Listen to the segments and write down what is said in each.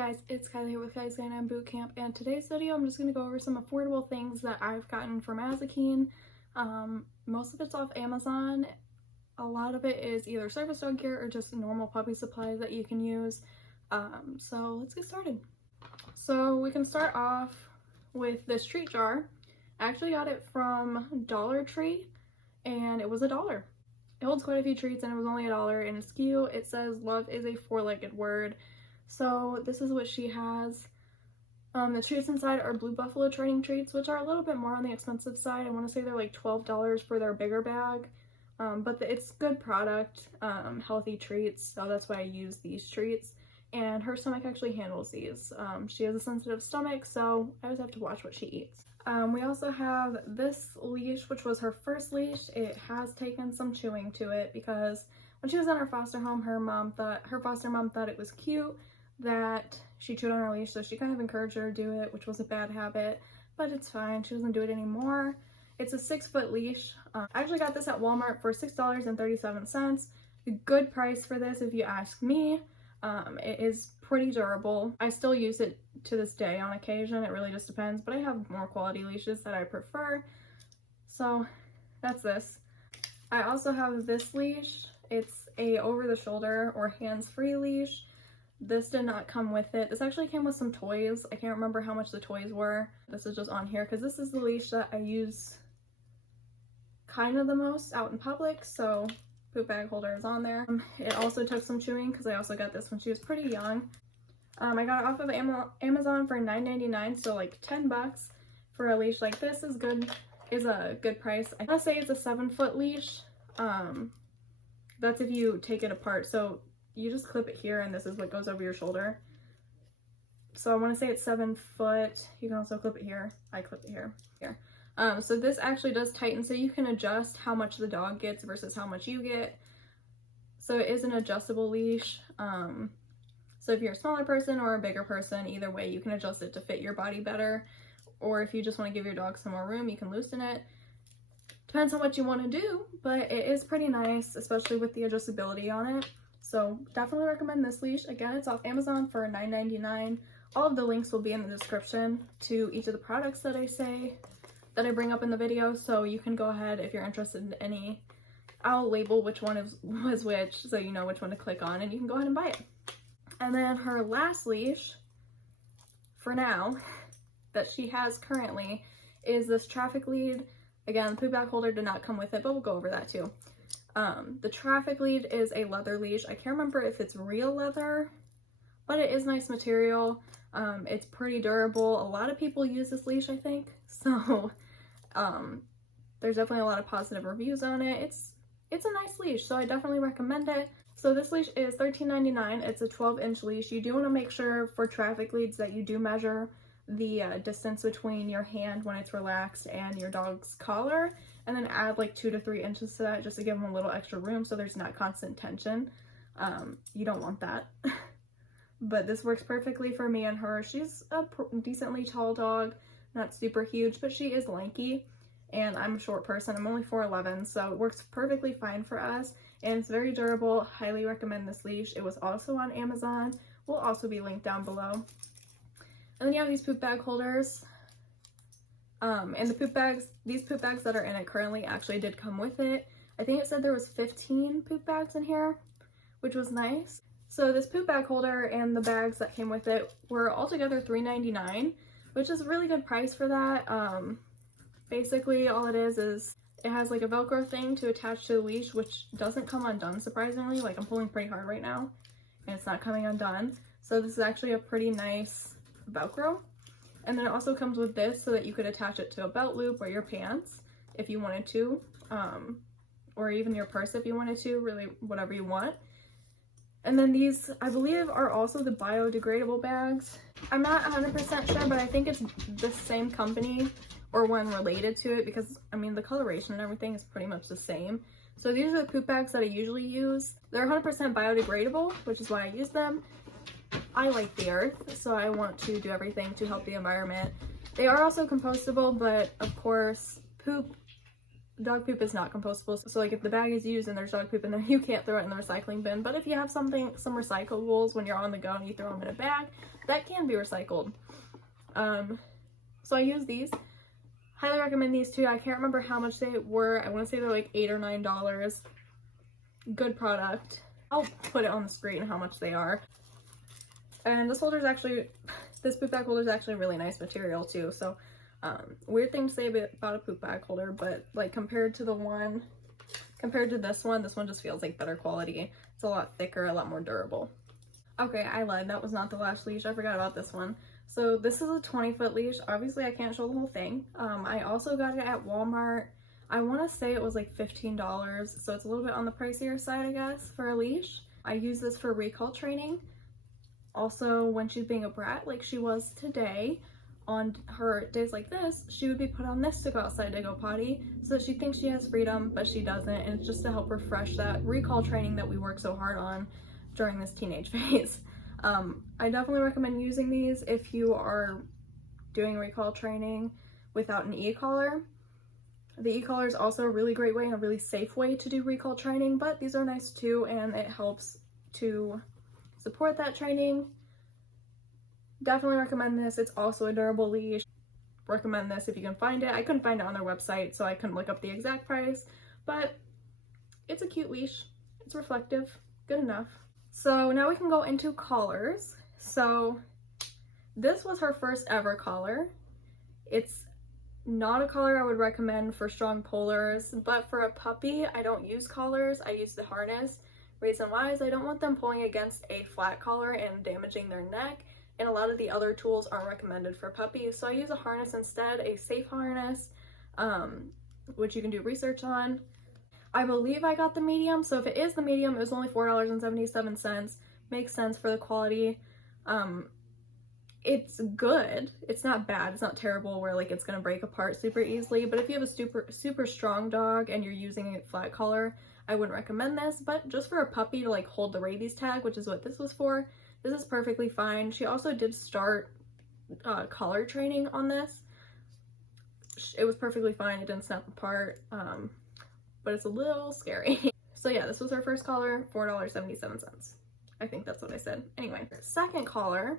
guys, it's Kylie here with Kylie's Canine Boot Camp, and today's video I'm just going to go over some affordable things that I've gotten from Mazikeen. Most of it's off Amazon. A lot of it is either service dog gear or just normal puppy supplies that you can use. So let's get started. So we can start off with this treat jar. I actually got it from Dollar Tree and it was $1. It holds quite a few treats and it was only $1, and it's cute. It says love is a four-legged word. So this is what she has. The treats inside are Blue Buffalo training treats, which are a little bit more on the expensive side. I want to say they're like $12 for their bigger bag. But it's good product, healthy treats, so that's why I use these treats. And her stomach actually handles these. She has a sensitive stomach, so I always have to watch what she eats. We also have this leash, which was her first leash. It has taken some chewing to it because when she was in her foster home, her foster mom thought it was cute that she chewed on her leash, so she kind of encouraged her to do it, which was a bad habit, but it's fine. She doesn't do it anymore. It's a 6-foot leash. I actually got this at Walmart for $6.37. A good price for this if you ask me. It is pretty durable. I still use it to this day on occasion. It really just depends, but I have more quality leashes that I prefer. So that's this. I also have this leash. It's a over-the-shoulder or hands-free leash. This did not come with it. This actually came with some toys. I can't remember how much the toys were. This is just on here because this is the leash that I use kind of the most out in public, so poop bag holder is on there. It also took some chewing because I also got this when she was pretty young. I got it off of Amazon for $9.99, so like 10 bucks for a leash like this is a good price. I want to say it's a 7-foot leash. That's if you take it apart. So you just clip it here and this is what goes over your shoulder. So I want to say it's 7 foot. You can also clip it here. I clip it here. So this actually does tighten, so you can adjust how much the dog gets versus how much you get. So it is an adjustable leash. So if you're a smaller person or a bigger person, either way you can adjust it to fit your body better. Or if you just want to give your dog some more room, you can loosen it. Depends on what you want to do, but it is pretty nice, especially with the adjustability on it. So definitely recommend this leash. Again, it's off Amazon for $9.99. All of the links will be in the description to each of the products that I bring up in the video, so you can go ahead if you're interested in any. I'll label which one was which so you know which one to click on, and you can go ahead and buy it. And then her last leash, for now, that she has currently is this traffic lead. Again, the poop bag holder did not come with it, but we'll go over that too. The traffic lead is a leather leash. I can't remember if it's real leather, but it is nice material. It's pretty durable. A lot of people use this leash, I think. So there's definitely a lot of positive reviews on it. It's a nice leash, so I definitely recommend it. So this leash is $13.99. It's a 12-inch leash. You do want to make sure for traffic leads that you do measure the distance between your hand when it's relaxed and your dog's collar, and then add like 2 to 3 inches to that just to give them a little extra room so there's not constant tension. You don't want that. But this works perfectly for me and her. She's a decently tall dog, not super huge, but she is lanky, and I'm a short person. I'm only 4'11", so it works perfectly fine for us, and it's very durable. Highly recommend this leash. It was also on Amazon. Will also be linked down below. And then you have these poop bag holders. And these poop bags that are in it currently actually did come with it. I think it said there was 15 poop bags in here, which was nice. So this poop bag holder and the bags that came with it were altogether $3.99, which is a really good price for that. Basically all it is it has like a Velcro thing to attach to the leash, which doesn't come undone, surprisingly. Like, I'm pulling pretty hard right now and it's not coming undone. So this is actually a pretty nice Velcro. And then it also comes with this so that you could attach it to a belt loop or your pants if you wanted to, or even your purse if you wanted to, really whatever you want. And then these, I believe, are also the biodegradable bags. I'm not 100% sure, but I think it's the same company or one related to it because, I mean, the coloration and everything is pretty much the same. So these are the poop bags that I usually use. They're 100% biodegradable, which is why I use them. I like the earth, so I want to do everything to help the environment. They are also compostable, but of course, poop dog poop is not compostable. So like if the bag is used and there's dog poop in there, you can't throw it in the recycling bin. But if you have some recyclables when you're on the go and you throw them in a bag, that can be recycled. So I use these. Highly recommend these too. I can't remember how much they were. I want to say they're like $8 or $9. Good product. I'll put it on the screen how much they are. And this poop bag holder is actually a really nice material too. So weird thing to say about a poop bag holder, but like compared to this one just feels like better quality. It's a lot thicker, a lot more durable. Okay, I lied. That was not the Lash leash. I forgot about this one. So this is a 20-foot leash. Obviously, I can't show the whole thing. I also got it at Walmart. I want to say it was like $15, so it's a little bit on the pricier side, I guess, for a leash. I use this for recall training. Also, when she's being a brat, like she was today, on her days like this, she would be put on this to go outside to go potty, so that she thinks she has freedom, but she doesn't, and it's just to help refresh that recall training that we work so hard on during this teenage phase. I definitely recommend using these if you are doing recall training without an e-collar. The e-collar is also a really great way and a really safe way to do recall training, but these are nice too, and it helps to support that training. Definitely recommend this. It's also a durable leash. Recommend this if you can find it. I couldn't find it on their website, so I couldn't look up the exact price, but it's a cute leash. It's reflective. Good enough. So now we can go into collars. So this was her first ever collar. It's not a collar I would recommend for strong pullers, but for a puppy, I don't use collars. I use the harness. Reason why is I don't want them pulling against a flat collar and damaging their neck, and a lot of the other tools aren't recommended for puppies. So I use a harness instead, a safe harness, which you can do research on. I believe I got the medium, so if it is the medium, it was only $4.77. Makes sense for the quality. It's good. It's not bad. It's not terrible where like it's gonna break apart super easily, but if you have a super strong dog and you're using a flat collar, I wouldn't recommend this. But just for a puppy to like hold the rabies tag, which is what this was for, this is perfectly fine. She also did start collar training on this. It was perfectly fine. It didn't snap apart. But it's a little scary. So yeah, this was her first collar, $4.77. I think that's what I said. Anyway, second collar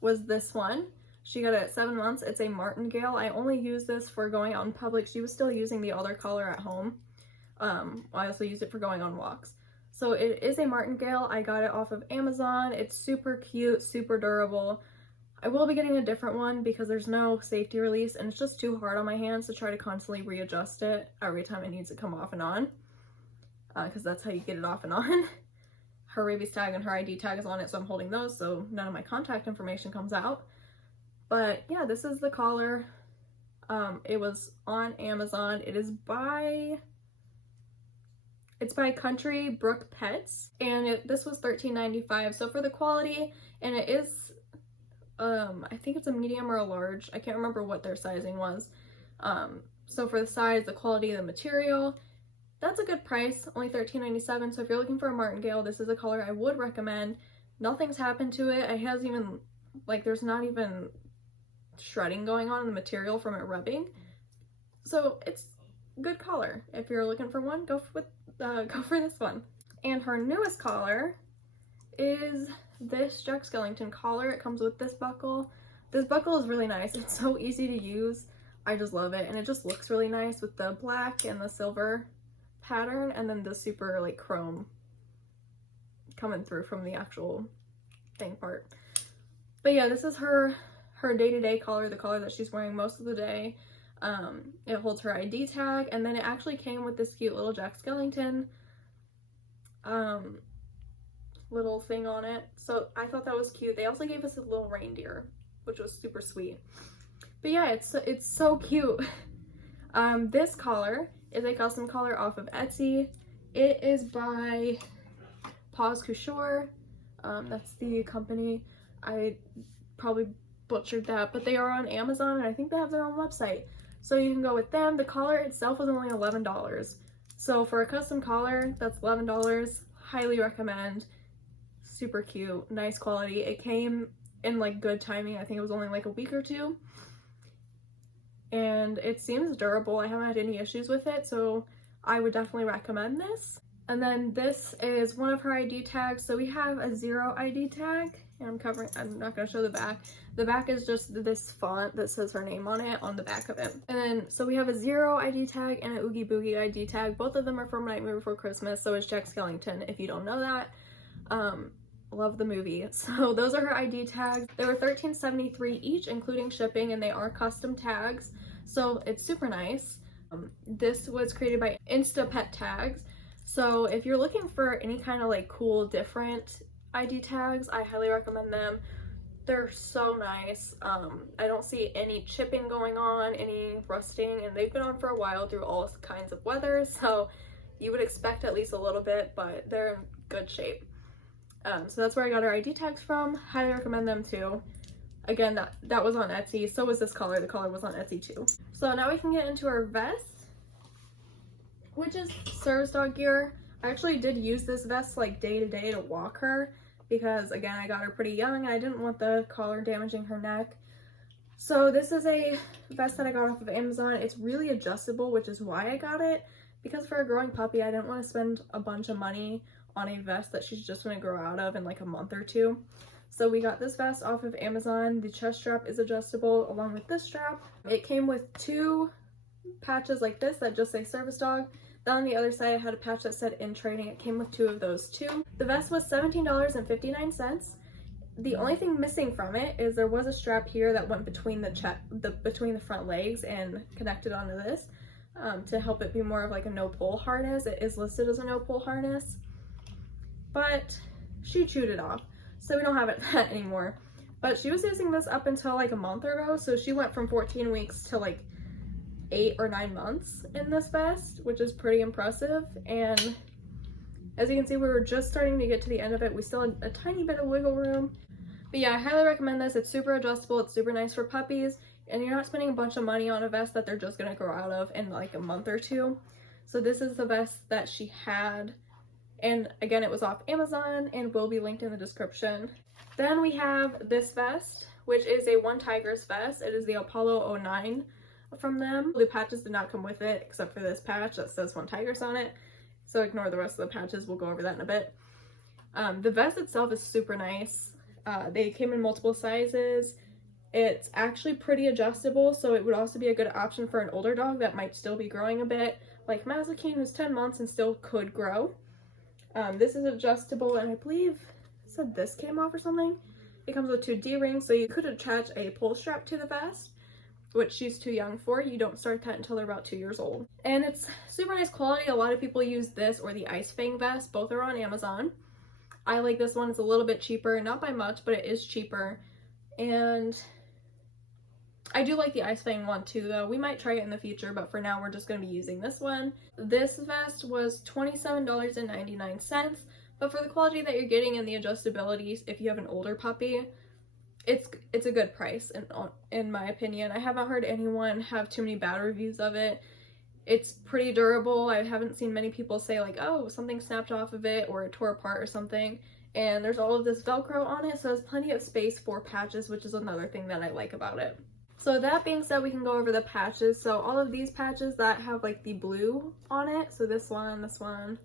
was this one. She got it at 7 months. It's a martingale. I only use this for going out in public. She was still using the other collar at home. I also used it for going on walks. So it is a martingale. I got it off of Amazon. It's super cute, super durable. I will be getting a different one because there's no safety release and it's just too hard on my hands to try to constantly readjust it every time it needs to come off and on, because that's how you get it off and on. Her rabies tag and her ID tag is on it, so I'm holding those so none of my contact information comes out. But yeah, this is the collar. It was on Amazon. It's by Country Brook Pets, and this was $13.95. So for the quality, and it is I think it's a medium or a large. I can't remember what their sizing was. So for the size, the quality of the material, that's a good price, only $13.97. So if you're looking for a martingale, this is a color I would recommend. Nothing's happened to it. It hasn't even, like, there's not even shredding going on in the material from it rubbing. So it's a good collar. If you're looking for one, go for this one. And her newest collar is this Jack Skellington collar. It comes with this buckle. This buckle is really nice. It's so easy to use. I just love it, and it just looks really nice with the black and the silver pattern, and then the super like chrome coming through from the actual thing part. But yeah, this is her day-to-day collar, the collar that she's wearing most of the day. It holds her ID tag, and then it actually came with this cute little Jack Skellington little thing on it, so I thought that was cute. They also gave us a little reindeer, which was super sweet. But yeah, it's so cute. This collar is a custom collar off of Etsy. It is by Kouture. That's the company. I probably butchered that, but they are on Amazon, and I think they have their own website, so you can go with them. The collar itself was only $11, so for a custom collar that's $11. Highly recommend. Super cute, nice quality. It came in like good timing. I think it was only like a week or two. and it seems durable. I haven't had any issues with it, so I would definitely recommend this. And then this is one of her ID tags. So we have a 0 ID tag, and I'm not gonna show the back. The back is just this font that says her name on it on the back of it. And then, so we have a 0 ID tag and an Oogie Boogie ID tag. Both of them are from Nightmare Before Christmas, so is Jack Skellington, if you don't know that. Love the movie. So those are her ID tags. They were $13.73 each, including shipping, and they are custom tags, so it's super nice. This was created by Insta Pet Tags. So if you're looking for any kind of like cool different ID tags, I highly recommend them. They're so nice. I don't see any chipping going on, any rusting, and they've been on for a while through all kinds of weather, so you would expect at least a little bit, but they're in good shape. So that's where I got our ID tags from. Highly recommend them too. Again, that was on Etsy. So was this collar. The collar was on Etsy too. So now we can get into our vest, which is service dog gear. I actually did use this vest like day to day to walk her because, again, I got her pretty young and I didn't want the collar damaging her neck. So this is a vest that I got off of Amazon. It's really adjustable, which is why I got it, because for a growing puppy, I didn't want to spend a bunch of money on a vest that she's just going to grow out of in like a month or two. So we got this vest off of Amazon. The chest strap is adjustable along with this strap. It came with 2 patches like this that just say service dog. Then on the other side, I had a patch that said in training. It came with 2 of those too. The vest was $17.59. The only thing missing from it is there was a strap here that went between between the front legs and connected onto this to help it be more of like a no-pull harness. It is listed as a no-pull harness, but she chewed it off, so we don't have it that anymore. But she was using this up until like a month ago, so she went from 14 weeks to like 8 or 9 months in this vest, which is pretty impressive. And as you can see, we were just starting to get to the end of it. We still had a tiny bit of wiggle room. But yeah, I highly recommend this. It's super adjustable. It's super nice for puppies, and you're not spending a bunch of money on a vest that they're just gonna grow out of in like a month or two. So this is the vest that she had. And again, it was off Amazon and will be linked in the description. Then we have this vest, which is a One Tigers vest. It is the Apollo 09 from them. The patches did not come with it, except for this patch that says One Tigers on it. So ignore the rest of the patches. We'll go over that in a bit. The vest itself is super nice. They came in multiple sizes. It's actually pretty adjustable, so it would also be a good option for an older dog that might still be growing a bit, like Mazakeen, who's 10 months and still could grow. This is adjustable, and I believe it said this came off or something. It comes with 2 D-rings, so you could attach a pull strap to the vest, which she's too young for. You don't start that until they're about 2 years old. And it's super nice quality. A lot of people use this or the Ice Fang vest. Both are on Amazon. I like this one. It's a little bit cheaper, not by much, but it is cheaper. And I do like the Ice Fang one too, though. We might try it in the future, but for now we're just going to be using this one. This vest was $27.99, but for the quality that you're getting and the adjustability, if you have an older puppy, it's a good price in my opinion. I haven't heard anyone have too many bad reviews of it. It's pretty durable. I haven't seen many people say like, oh, something snapped off of it or it tore apart or something. And there's all of this Velcro on it, so there's plenty of space for patches, which is another thing that I like about it. So that being said, we can go over the patches. So all of these patches that have like the blue on it, so this one, this one,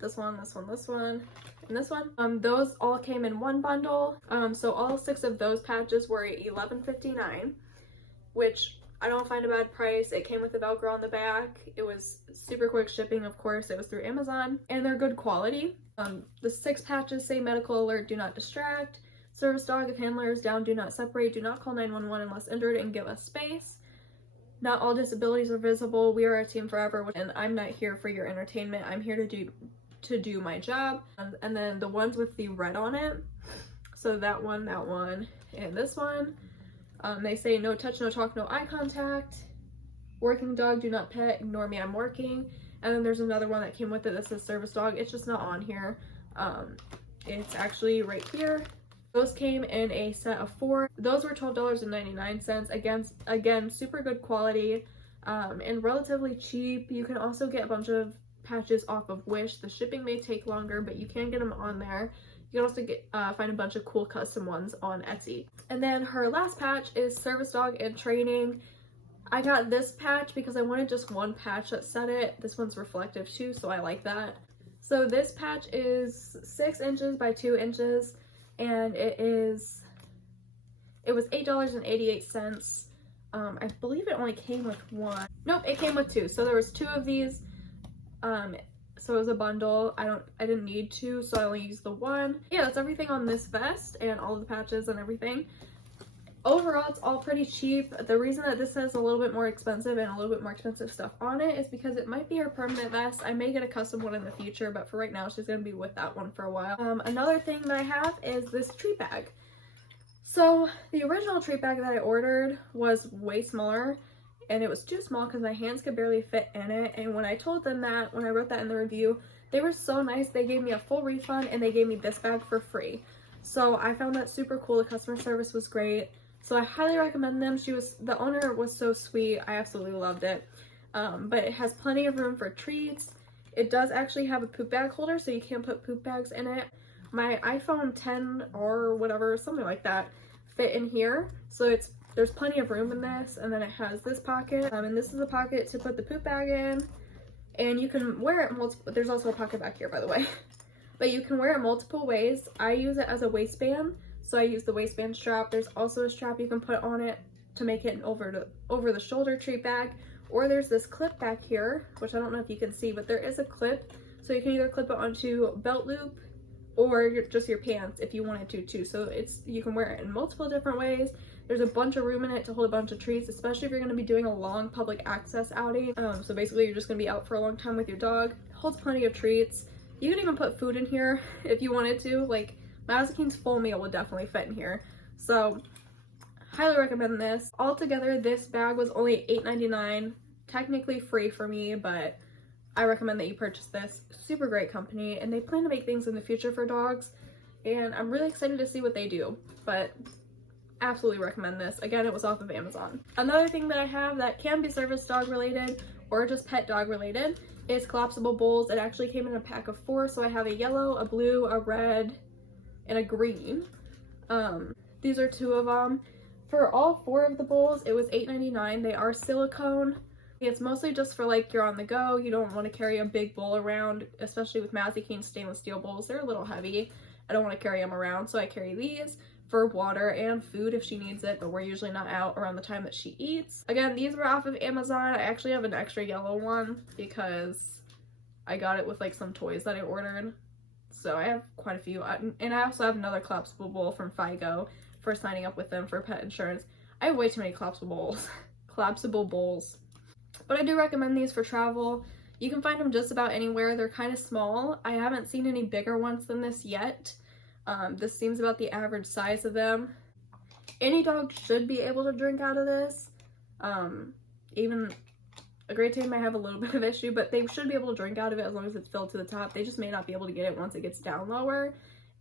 this one, this one, this one, and this one, those all came in one bundle. So all 6 of those patches were $11.59, which I don't find a bad price. It came with the Velcro on the back. It was super quick shipping, of course. It was through Amazon, and they're good quality. The 6 patches say medical alert, do not distract. Service dog, if handler is down, do not separate. Do not call 911 unless injured, and give us space. Not all disabilities are visible. We are a team forever, and I'm not here for your entertainment. I'm here to do my job. And then the ones with the red on it, so that one, and this one, they say no touch, no talk, no eye contact. Working dog, do not pet, ignore me, I'm working. And then there's another one that came with it that says service dog. It's just not on here. It's actually right here. Those came in a set of 4. Those were $12.99. Again, super good quality and relatively cheap. You can also get a bunch of patches off of Wish. The shipping may take longer, but you can get them on there. You can also find a bunch of cool custom ones on Etsy. And then her last patch is service dog and training. I got this patch because I wanted just one patch that said it. This one's reflective too, so I like that. So this patch is 6 inches by 2 inches, and it was $8.88. I believe it only came with one. Nope, it came with two. So there was 2 of these. So it was a bundle. I didn't need 2, so I only used the one. Yeah, that's everything on this vest and all the patches and everything. Overall, it's all pretty cheap. The reason that this says a little bit more expensive and a little bit more expensive stuff on it is because it might be her permanent vest. I may get a custom one in the future, but for right now, she's gonna be with that one for a while. Another thing that I have is this treat bag. So the original treat bag that I ordered was way smaller, and it was too small because my hands could barely fit in it. And when I told them that, when I wrote that in the review, they were so nice. They gave me a full refund and they gave me this bag for free. So I found that super cool. The customer service was great. So I highly recommend them. The owner was so sweet. I absolutely loved it. But it has plenty of room for treats. It does actually have a poop bag holder, so you can put poop bags in it. My iPhone 10 or whatever, something like that, fit in here. So there's plenty of room in this. And then it has this pocket. And this is a pocket to put the poop bag in. And you can wear it multiple, there's also a pocket back here, by the way. But you can wear it multiple ways. I use it as a waistband. So I use the waistband strap. There's also a strap you can put on it to make it an over the shoulder treat bag. Or there's this clip back here, which I don't know if you can see, but there is a clip. So you can either clip it onto a belt loop or just your pants if you wanted to too. So you can wear it in multiple different ways. There's a bunch of room in it to hold a bunch of treats, especially if you're going to be doing a long public access outing. So basically you're just going to be out for a long time with your dog. It holds plenty of treats. You can even put food in here if you wanted to. Like, Mazikeen's full meal would definitely fit in here. So highly recommend this. Altogether, this bag was only $8.99, technically free for me, but I recommend that you purchase this. Super great company, and they plan to make things in the future for dogs, and I'm really excited to see what they do, but absolutely recommend this. Again, it was off of Amazon. Another thing that I have that can be service dog related or just pet dog related is collapsible bowls. It actually came in a pack of 4, so I have a yellow, a blue, a red, and a green. These are 2 of them. For all 4 of the bowls, it was $8.99. They are silicone. It's mostly just for like you're on the go. You don't want to carry a big bowl around, especially with Mazikeen stainless steel bowls. They're a little heavy. I don't want to carry them around, so I carry these for water and food if she needs it, but we're usually not out around the time that she eats. Again, these were off of Amazon. I actually have an extra yellow one because I got it with like some toys that I ordered. So I have quite a few, and I also have another collapsible bowl from Figo for signing up with them for pet insurance. I have way too many collapsible bowls. But I do recommend these for travel. You can find them just about anywhere. They're kind of small. I haven't seen any bigger ones than this yet. This seems about the average size of them. Any dog should be able to drink out of this. Even a Great Dane might have a little bit of issue, but they should be able to drink out of it as long as it's filled to the top. They just may not be able to get it once it gets down lower,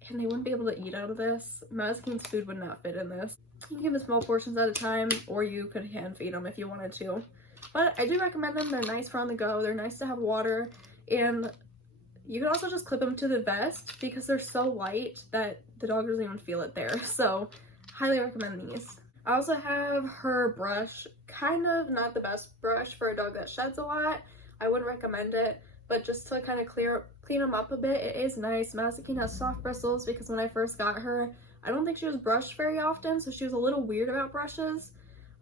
and they wouldn't be able to eat out of this. Mazikeen's food would not fit in this. You can give them small portions at a time, or you could hand feed them if you wanted to. But I do recommend them. They're nice for on the go. They're nice to have water, and you can also just clip them to the vest because they're so light that the dog doesn't even feel it there. So highly recommend these. I also have her brush. Kind of not the best brush for a dog that sheds a lot. I wouldn't recommend it, but just to kind of clean them up a bit, it is nice. Mazikeen has soft bristles because when I first got her, I don't think she was brushed very often, so she was a little weird about brushes.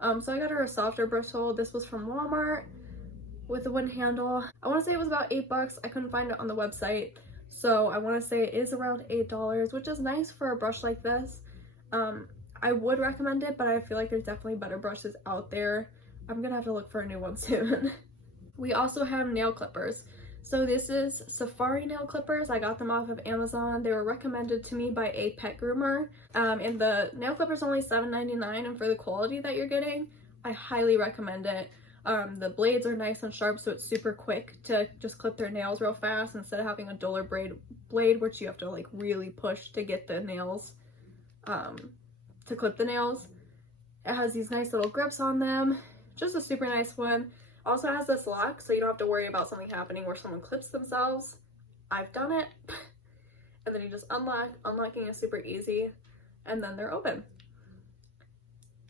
So I got her a softer bristle. This was from Walmart with a wooden handle. I want to say it was about $8. I couldn't find it on the website, so I want to say it is around $8, which is nice for a brush like this. I would recommend it, but I feel like there's definitely better brushes out there. I'm gonna have to look for a new one soon. We also have nail clippers. So this is Safari nail clippers. I got them off of Amazon. They were recommended to me by a pet groomer. And the nail clipper's only $7.99, and for the quality that you're getting, I highly recommend it. The blades are nice and sharp, so it's super quick to just clip their nails real fast instead of having a duller blade which you have to like really push to get the nails, to clip the nails. It has these nice little grips on them. Just a super nice one. Also has this lock, so you don't have to worry about something happening where someone clips themselves. I've done it. And then you just unlock. Unlocking is super easy, and then they're open.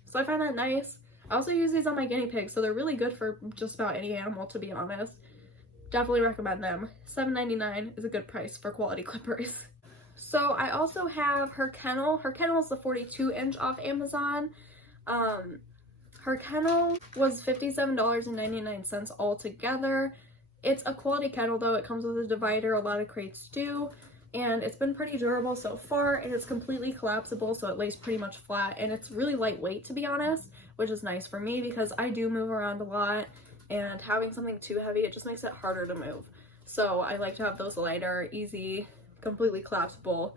So I find that nice. I also use these on my guinea pigs, so they're really good for just about any animal, to be honest. Definitely recommend them. $7.99 is a good price for quality clippers. So I also have her kennel. Her kennel is the 42-inch off Amazon. Her kennel was $57.99 altogether. It's a quality kennel though. It comes with a divider, a lot of crates do, and it's been pretty durable so far, and it's completely collapsible, so it lays pretty much flat, and it's really lightweight, to be honest, which is nice for me because I do move around a lot, and having something too heavy, it just makes it harder to move. So I like to have those lighter, easy, completely collapsible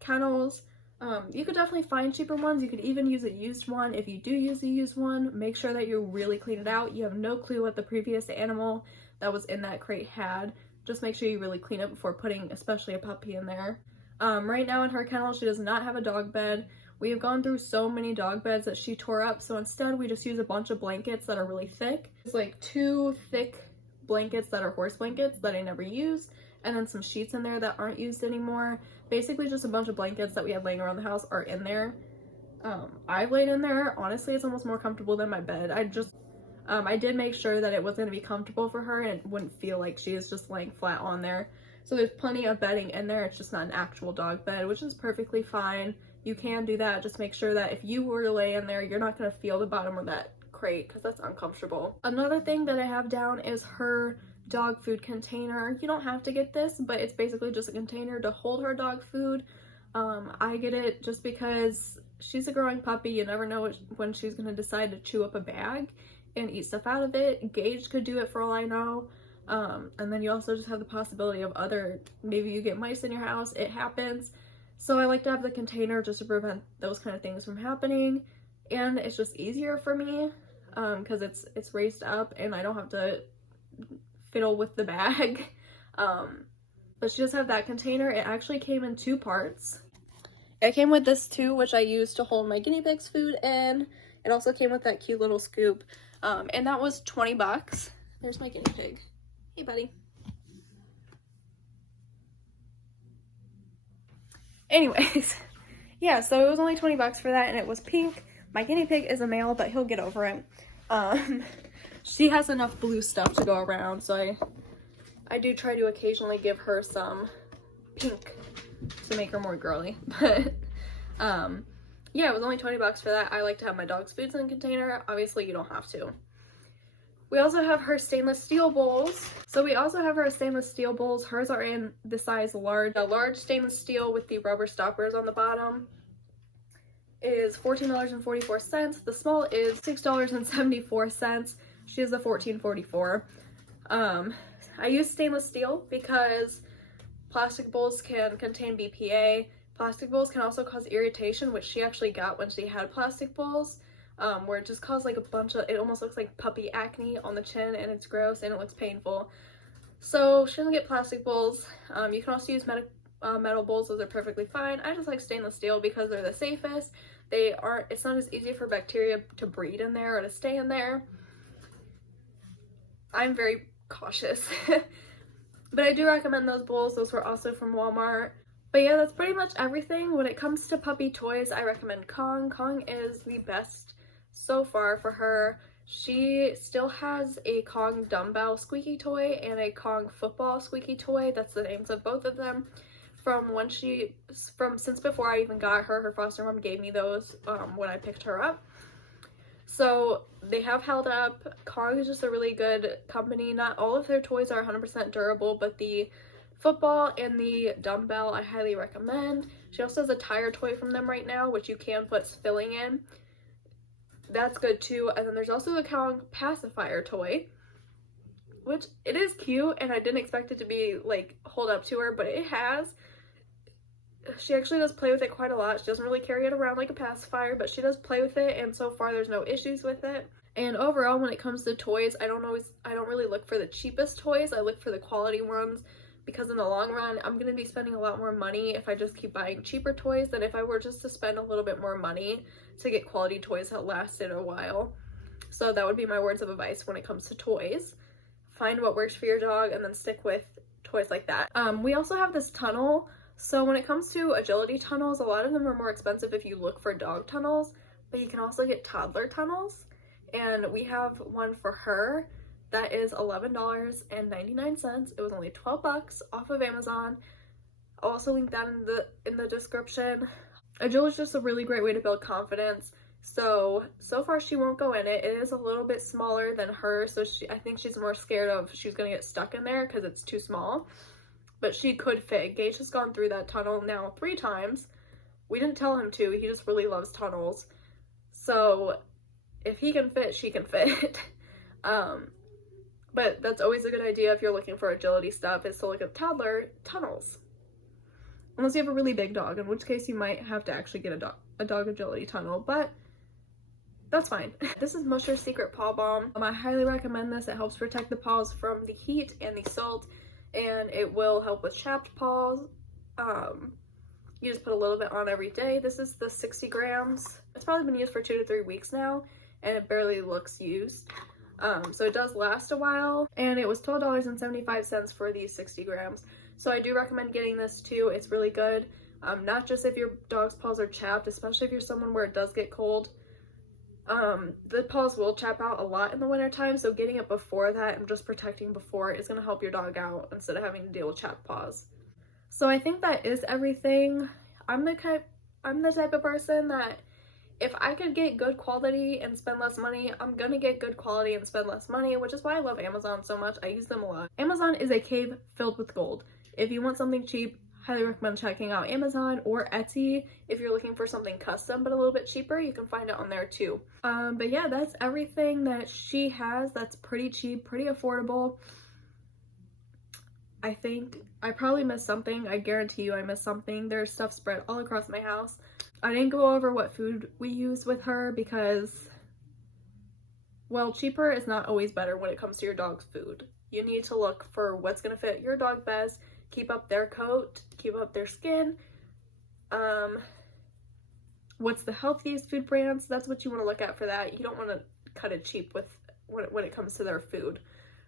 kennels. You could definitely find cheaper ones. You could even use a used one. If you do use a used one, make sure that you really clean it out. You have no clue what the previous animal that was in that crate had. Just make sure you really clean it before putting especially a puppy in there. Right now in her kennel, she does not have a dog bed. We have gone through so many dog beds that she tore up, so instead we just use a bunch of blankets that are really thick. It's like 2 thick blankets that are horse blankets that I never use, and then some sheets in there that aren't used anymore. Basically just a bunch of blankets that we had laying around the house are in there. I've laid in there. Honestly, it's almost more comfortable than my bed. I did make sure that it was going to be comfortable for her and it wouldn't feel like she is just laying flat on there. So there's plenty of bedding in there. It's just not an actual dog bed, which is perfectly fine. You can do that. Just make sure that if you were to lay in there, you're not going to feel the bottom of that crate because that's uncomfortable. Another thing that I have down is her dog food container. You don't have to get this, but it's basically just a container to hold her dog food. I get it just because she's a growing puppy. You never know when she's going to decide to chew up a bag and eat stuff out of it. Gage could do it for all I know. And then you also just have the possibility of maybe you get mice in your house. It happens. So I like to have the container just to prevent those kind of things from happening. And it's just easier for me because it's raised up and I don't have to fiddle with the bag. But she does have that container. It actually came in 2 parts. It came with this too, which I use to hold my guinea pig's food in. It also came with that cute little scoop. And that was 20 bucks. There's my guinea pig. Hey, buddy. Anyways, yeah, so it was only 20 bucks for that, and it was pink. My guinea pig is a male, but he'll get over it. She has enough blue stuff to go around, so I do try to occasionally give her some pink to make her more girly. But yeah, it was only 20 bucks for that. I like to have my dog's foods in a container. Obviously, you don't have to. We also have her stainless steel bowls. So we also have her stainless steel bowls. Hers are in the size large. The large stainless steel with the rubber stoppers on the bottom is $14.44. The small is $6.74. She has the $14.44. I use stainless steel because plastic bowls can contain BPA. Plastic bowls can also cause irritation, which she actually got when she had plastic bowls, where it just caused like it almost looks like puppy acne on the chin, and it's gross and it looks painful. So she doesn't get plastic bowls. You can also use metal bowls. Those are perfectly fine. I just like stainless steel because they're the safest. It's not as easy for bacteria to breed in there or to stay in there. I'm very cautious. But I do recommend those bowls. Those were also from Walmart. But yeah, that's pretty much everything. When it comes to puppy toys, I recommend Kong. Kong is the best so far for her. She still has a Kong dumbbell squeaky toy and a Kong football squeaky toy. That's the names of both of them. Since before I even got her, her foster mom gave me those when I picked her up. So they have held up. Kong is just a really good company. Not all of their toys are 100% durable, but the football and the dumbbell I highly recommend. She also has a tire toy from them right now, which you can put filling in. That's good too. And then there's also the Kong pacifier toy, which it is cute, and I didn't expect it to be like hold up to her, but it has. She actually does play with it quite a lot. She doesn't really carry it around like a pacifier, but she does play with it, and so far there's no issues with it. And overall, when it comes to toys, I don't really look for the cheapest toys. I look for the quality ones, because in the long run, I'm going to be spending a lot more money if I just keep buying cheaper toys than if I were just to spend a little bit more money to get quality toys that lasted a while. So that would be my words of advice when it comes to toys. Find what works for your dog and then stick with toys like that. We also have this tunnel. So when it comes to agility tunnels, a lot of them are more expensive if you look for dog tunnels, but you can also get toddler tunnels. and we have one for her that is $11.99. It was only 12 bucks off of Amazon. I'll also link that in the description. Agility is just a really great way to build confidence. So far she won't go in it. It is a little bit smaller than her, so I think she's more scared of she's gonna get stuck in there because it's too small. But she could fit. Gage has gone through that tunnel now 3 times. We didn't tell him to. He just really loves tunnels. So if he can fit, she can fit. But that's always a good idea if you're looking for agility stuff, is to look at toddler tunnels. Unless you have a really big dog, in which case you might have to actually get a dog agility tunnel, but that's fine. This is Musher's Secret Paw Balm. I highly recommend this. It helps protect the paws from the heat and the salt, and it will help with chapped paws. You just put a little bit on every day. This is the 60 grams. It's probably been used for 2 to 3 weeks now, and it barely looks used. So it does last a while, and it was $12.75 for these 60 grams. So I do recommend getting this too. It's really good. Not just if your dog's paws are chapped, especially if you're someone where it does get cold. The paws will chap out a lot in the winter time, so getting it before that and just protecting before is going to help your dog out instead of having to deal with chapped paws. So I think that is everything. I'm the type of person that if I could get good quality and spend less money, I'm gonna get good quality and spend less money, which is why I love Amazon so much. I use them a lot. Amazon is a cave filled with gold. If you want something cheap, highly recommend checking out Amazon or Etsy. If you're looking for something custom but a little bit cheaper, you can find it on there too. But yeah, that's everything that she has that's pretty cheap, pretty affordable. I think I probably missed something. I guarantee you I missed something. There's stuff spread all across my house. I didn't go over what food we use with her because, well, cheaper is not always better when it comes to your dog's food. You need to look for what's going to fit your dog best, keep up their coat, keep up their skin. What's the healthiest food brands? That's what you want to look at for that. You don't want to cut it cheap with when it comes to their food.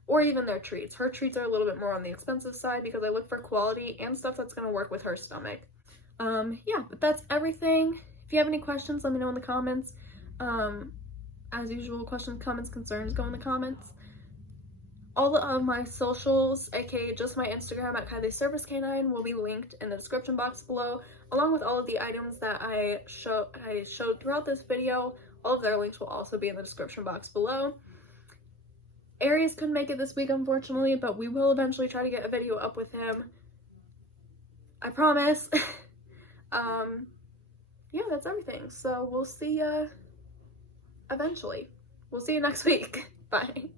Or even their treats. Her treats are a little bit more on the expensive side because I look for quality and stuff that's going to work with her stomach. Yeah, but that's everything. If you have any questions, let me know in the comments. As usual, questions, comments, concerns, go in the comments. All of my socials, aka just my Instagram at Kylie Service Canine, will be linked in the description box below, along with all of the items that I showed throughout this video. All of their links will also be in the description box below. Aries couldn't make it this week, unfortunately, but we will eventually try to get a video up with him. I promise. Yeah, that's everything. So we'll see ya eventually. We'll see you next week. Bye.